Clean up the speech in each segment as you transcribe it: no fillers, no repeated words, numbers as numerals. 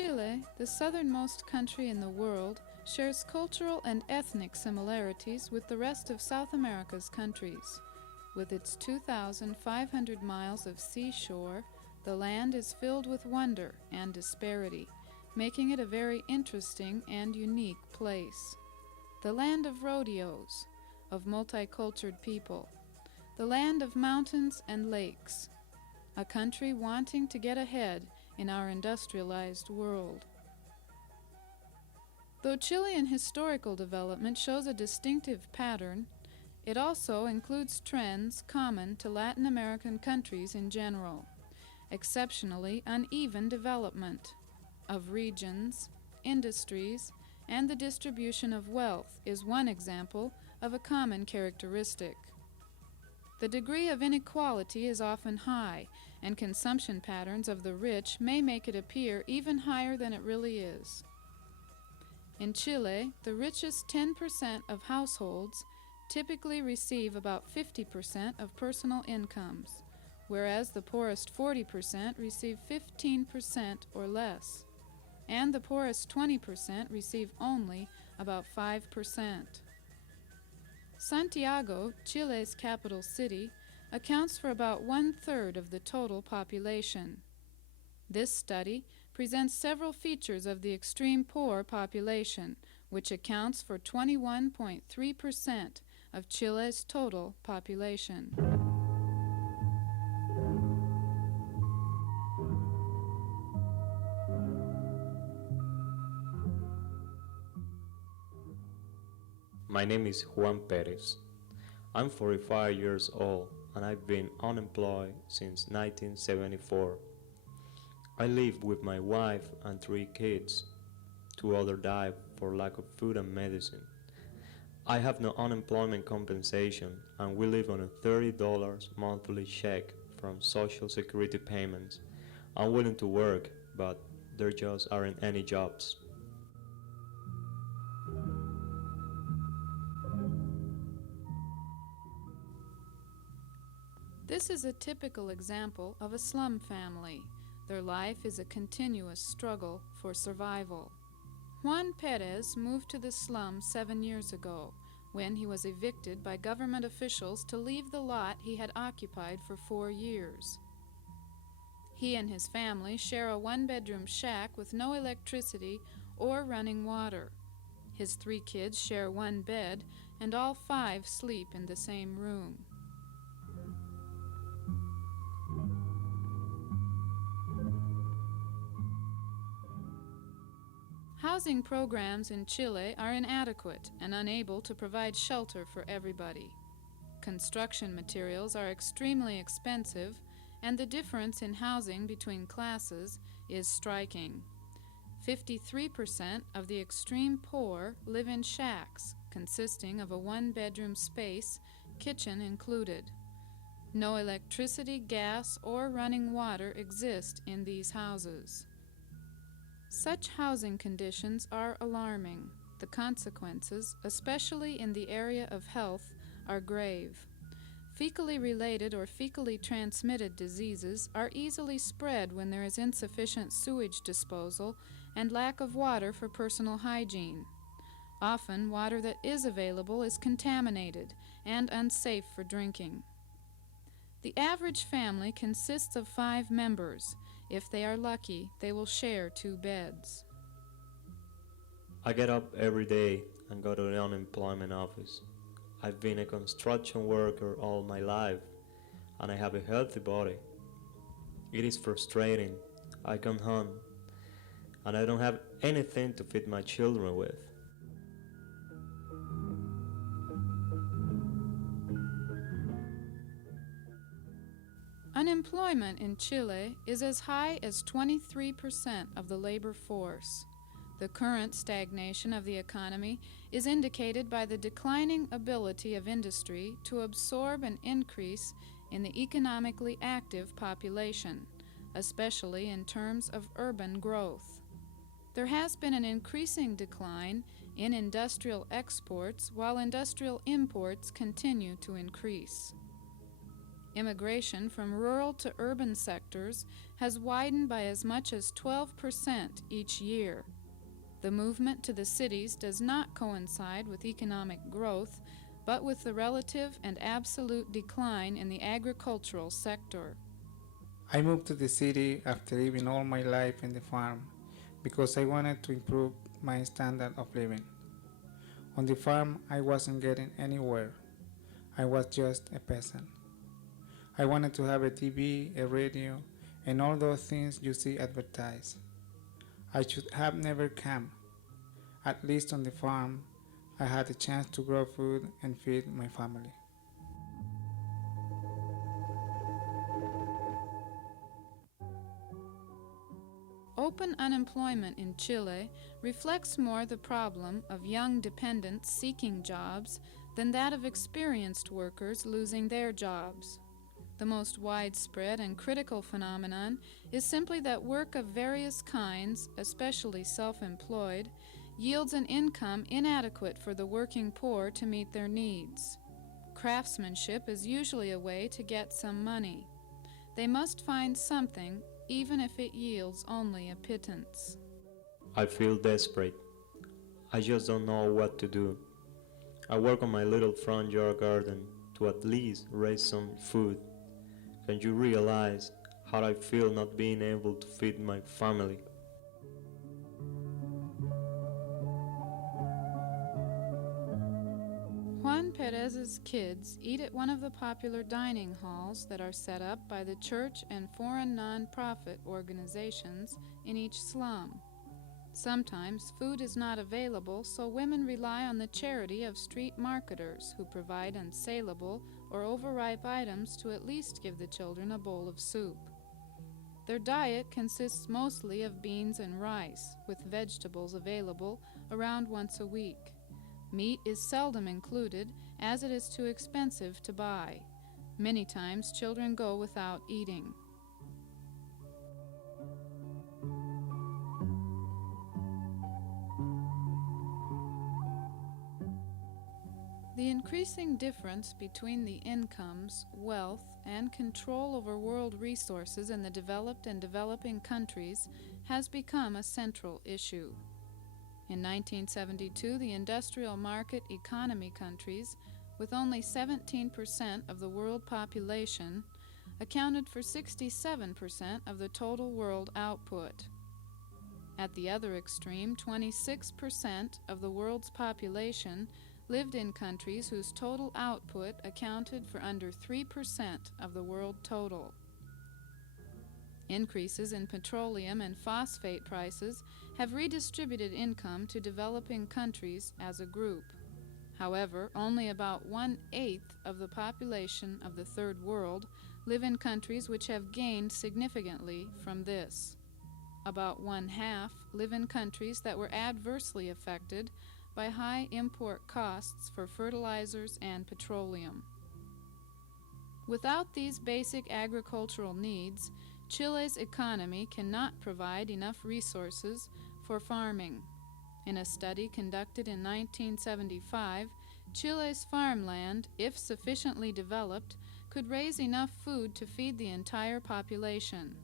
Chile, the southernmost country in the world, shares cultural and ethnic similarities with the rest of South America's countries. With its 2,500 miles of seashore, the land is filled with wonder and disparity, making it a very interesting and unique place. The land of rodeos, of multicultural people, the land of mountains and lakes, a country wanting to get ahead in our industrialized world. Though Chilean historical development shows a distinctive pattern, it also includes trends common to Latin American countries in general. Exceptionally uneven development of regions, industries, and the distribution of wealth is one example of a common characteristic. The degree of inequality is often high, and consumption patterns of the rich may make it appear even higher than it really is. In Chile, the richest 10% of households typically receive about 50% of personal incomes, whereas the poorest 40% receive 15% or less, and the poorest 20% receive only about 5%. Santiago, Chile's capital city, accounts for about 1/3 of the total population. This study presents several features of the extreme poor population, which accounts for 21.3% of Chile's total population. My name is Juan Perez. I'm 45 years old and I've been unemployed since 1974. I live with my wife and 3 kids. 2 others died for lack of food and medicine. I have no unemployment compensation and we live on a $30 monthly check from Social Security payments. I'm willing to work, but there just aren't any jobs. This is a typical example of a slum family. Their life is a continuous struggle for survival. Juan Perez moved to the slum 7 years ago, when he was evicted by government officials to leave the lot he had occupied for 4 years. He and his family share a 1-bedroom shack with no electricity or running water. His 3 kids share 1 bed, and all 5 sleep in the same room. Housing programs in Chile are inadequate and unable to provide shelter for everybody. Construction materials are extremely expensive, and the difference in housing between classes is striking. 53% of the extreme poor live in shacks consisting of a 1-bedroom space, kitchen included. No electricity, gas, or running water exist in these houses. Such housing conditions are alarming. The consequences, especially in the area of health, are grave. Fecally related or fecally transmitted diseases are easily spread when there is insufficient sewage disposal and lack of water for personal hygiene. Often, water that is available is contaminated and unsafe for drinking. The average family consists of 5 members. If they are lucky, they will share 2 beds. I get up every day and go to the unemployment office. I've been a construction worker all my life, and I have a healthy body. It is frustrating. I come home, and I don't have anything to feed my children with. Unemployment in Chile is as high as 23% of the labor force. The current stagnation of the economy is indicated by the declining ability of industry to absorb an increase in the economically active population, especially in terms of urban growth. There has been an increasing decline in industrial exports while industrial imports continue to increase. Immigration from rural to urban sectors has widened by as much as 12% each year. The movement to the cities does not coincide with economic growth, but with the relative and absolute decline in the agricultural sector. I moved to the city after living all my life in the farm because I wanted to improve my standard of living. On the farm, I wasn't getting anywhere. I was just a peasant. I wanted to have a TV, a radio, and all those things you see advertised. I should have never come. At least on the farm, I had a chance to grow food and feed my family. Open unemployment in Chile reflects more the problem of young dependents seeking jobs than that of experienced workers losing their jobs. The most widespread and critical phenomenon is simply that work of various kinds, especially self-employed, yields an income inadequate for the working poor to meet their needs. Craftsmanship is usually a way to get some money. They must find something, even if it yields only a pittance. I feel desperate. I just don't know what to do. I work on my little front yard garden to at least raise some food. Can you realize how I feel not being able to feed my family? Juan Perez's kids eat at one of the popular dining halls that are set up by the church and foreign non-profit organizations in each slum. Sometimes food is not available, so women rely on the charity of street marketers who provide unsaleable or overripe items to at least give the children a bowl of soup. Their diet consists mostly of beans and rice, with vegetables available around once a week. Meat is seldom included, as it is too expensive to buy. Many times children go without eating. The increasing difference between the incomes, wealth, and control over world resources in the developed and developing countries has become a central issue. In 1972, the industrial market economy countries, with only 17% of the world population, accounted for 67% of the total world output. At the other extreme, 26% of the world's population lived in countries whose total output accounted for under 3% of the world total. Increases in petroleum and phosphate prices have redistributed income to developing countries as a group. However, only about 1/8 of the population of the Third World live in countries which have gained significantly from this. About 1/2 live in countries that were adversely affected by high import costs for fertilizers and petroleum. Without these basic agricultural needs, Chile's economy cannot provide enough resources for farming. In a study conducted in 1975, Chile's farmland, if sufficiently developed, could raise enough food to feed the entire population.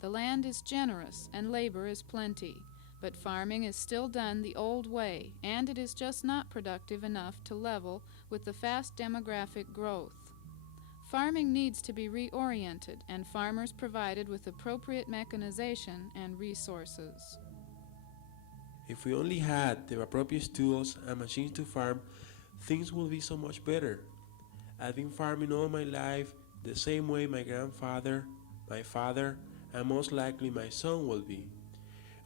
The land is generous and labor is plenty, but farming is still done the old way, and it is just not productive enough to level with the fast demographic growth. Farming needs to be reoriented and farmers provided with appropriate mechanization and resources. If we only had the appropriate tools and machines to farm, things would be so much better. I've been farming all my life the same way my grandfather, my father, and most likely my son will be.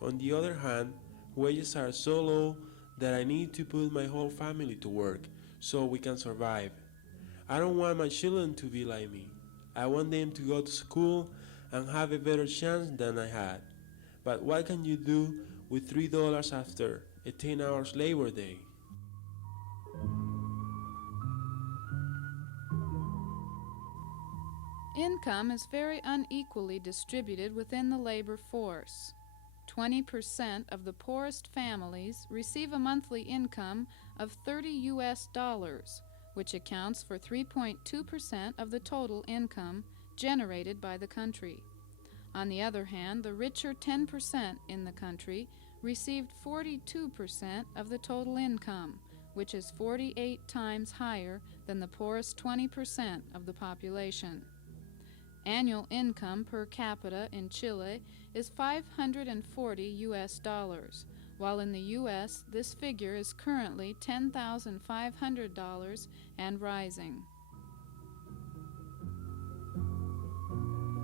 On the other hand, wages are so low that I need to put my whole family to work so we can survive. I don't want my children to be like me. I want them to go to school and have a better chance than I had. But what can you do with $3 after a 10-hour labor day? Income is very unequally distributed within the labor force. 20% of the poorest families receive a monthly income of $30, which accounts for 3.2% of the total income generated by the country. On the other hand, the richer 10% in the country received 42% of the total income, which is 48 times higher than the poorest 20% of the population. Annual income per capita in Chile is $540, while in the U.S. this figure is currently $10,500 and rising.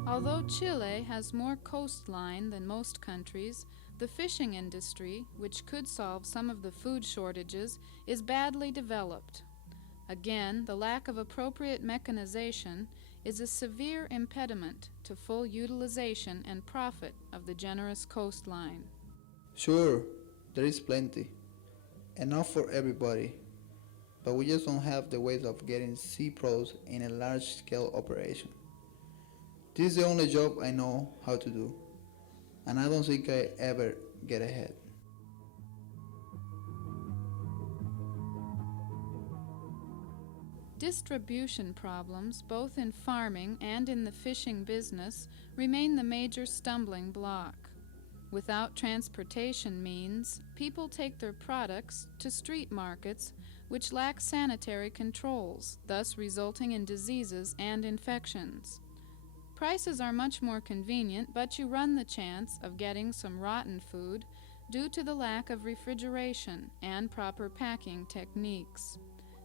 Although Chile has more coastline than most countries, the fishing industry, which could solve some of the food shortages, is badly developed. Again, the lack of appropriate mechanization is a severe impediment to full utilization and profit of the generous coastline. Sure, there is plenty, enough for everybody, but we just don't have the ways of getting sea pros in a large-scale operation. This is the only job I know how to do, and I don't think I ever get ahead. Distribution problems, both in farming and in the fishing business, remain the major stumbling block. Without transportation means, people take their products to street markets which lack sanitary controls, thus resulting in diseases and infections. Prices are much more convenient, but you run the chance of getting some rotten food due to the lack of refrigeration and proper packing techniques.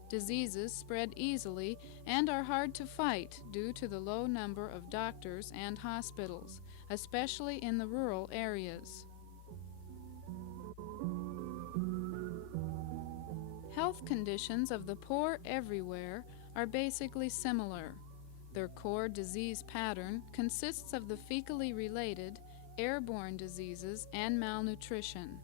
Diseases spread easily and are hard to fight due to the low number of doctors and hospitals, especially in the rural areas. Health conditions of the poor everywhere are basically similar. Their core disease pattern consists of the fecally related, airborne diseases and malnutrition.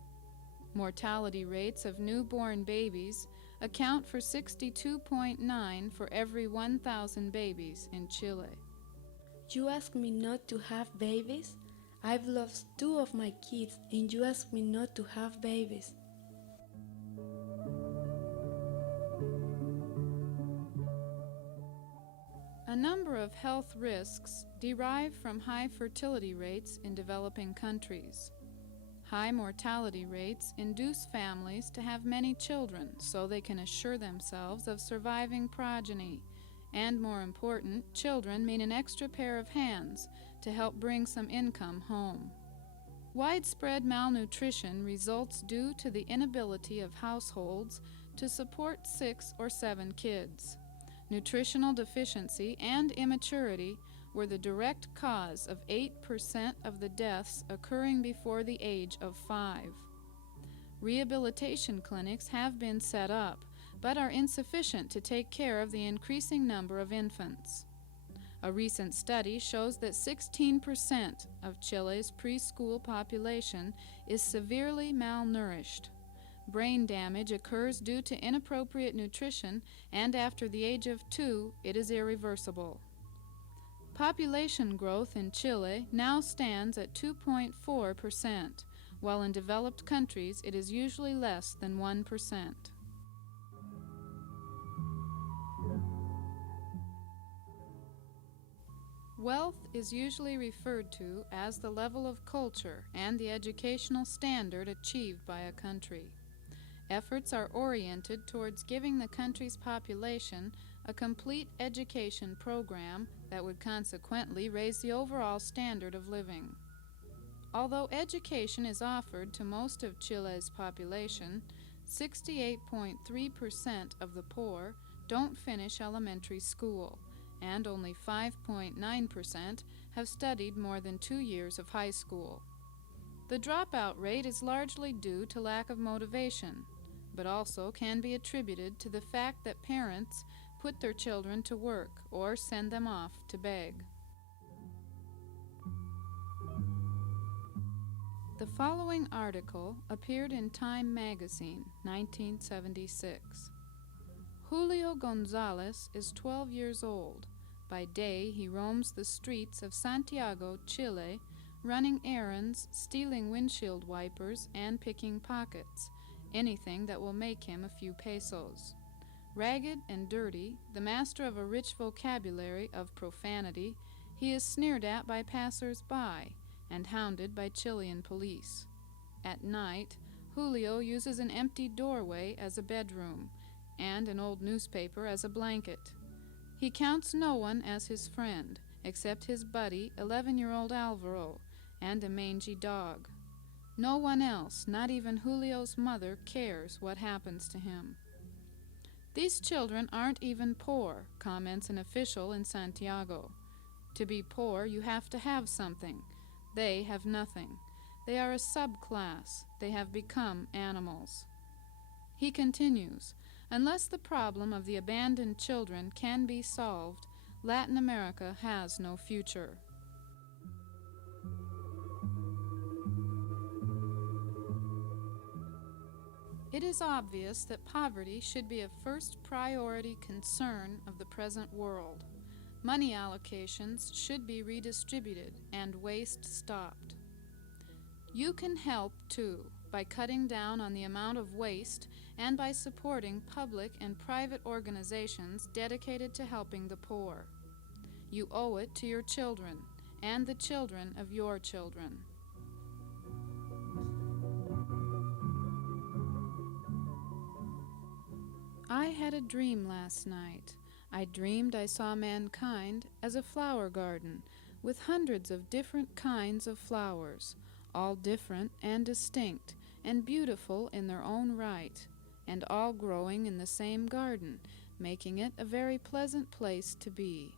Mortality rates of newborn babies account for 62.9 for every 1,000 babies in Chile. You ask me not to have babies? I've lost 2 of my kids and you ask me not to have babies. A number of health risks derive from high fertility rates in developing countries. High mortality rates induce families to have many children so they can assure themselves of surviving progeny, and more important, children mean an extra pair of hands to help bring some income home. Widespread malnutrition results due to the inability of households to support 6 or 7 kids. Nutritional deficiency and immaturity were the direct cause of 8% of the deaths occurring before the age of 5. Rehabilitation clinics have been set up, but are insufficient to take care of the increasing number of infants. A recent study shows that 16% of Chile's preschool population is severely malnourished. Brain damage occurs due to inappropriate nutrition, and after the age of 2, it is irreversible. Population growth in Chile now stands at 2.4%, while in developed countries it is usually less than 1%. Wealth is usually referred to as the level of culture and the educational standard achieved by a country. Efforts are oriented towards giving the country's population a complete education program that would consequently raise the overall standard of living. Although education is offered to most of Chile's population, 68.3% of the poor don't finish elementary school, and only 5.9% have studied more than 2 years of high school. The dropout rate is largely due to lack of motivation, but also can be attributed to the fact that parents put their children to work or send them off to beg. The following article appeared in Time magazine, 1976. Julio Gonzalez is 12 years old. By day, he roams the streets of Santiago, Chile, running errands, stealing windshield wipers, and picking pockets, anything that will make him a few pesos. Ragged and dirty, the master of a rich vocabulary of profanity, he is sneered at by passers-by and hounded by Chilean police. At night, Julio uses an empty doorway as a bedroom and an old newspaper as a blanket. He counts no one as his friend except his buddy, 11-year-old Alvaro, and a mangy dog. No one else, not even Julio's mother, cares what happens to him. These children aren't even poor, comments an official in Santiago. To be poor, you have to have something. They have nothing. They are a subclass. They have become animals. He continues, unless the problem of the abandoned children can be solved, Latin America has no future. It is obvious that poverty should be a first priority concern of the present world. Money allocations should be redistributed and waste stopped. You can help, too, by cutting down on the amount of waste and by supporting public and private organizations dedicated to helping the poor. You owe it to your children and the children of your children. I had a dream last night. I dreamed I saw mankind as a flower garden with hundreds of different kinds of flowers, all different and distinct and beautiful in their own right, and all growing in the same garden, making it a very pleasant place to be.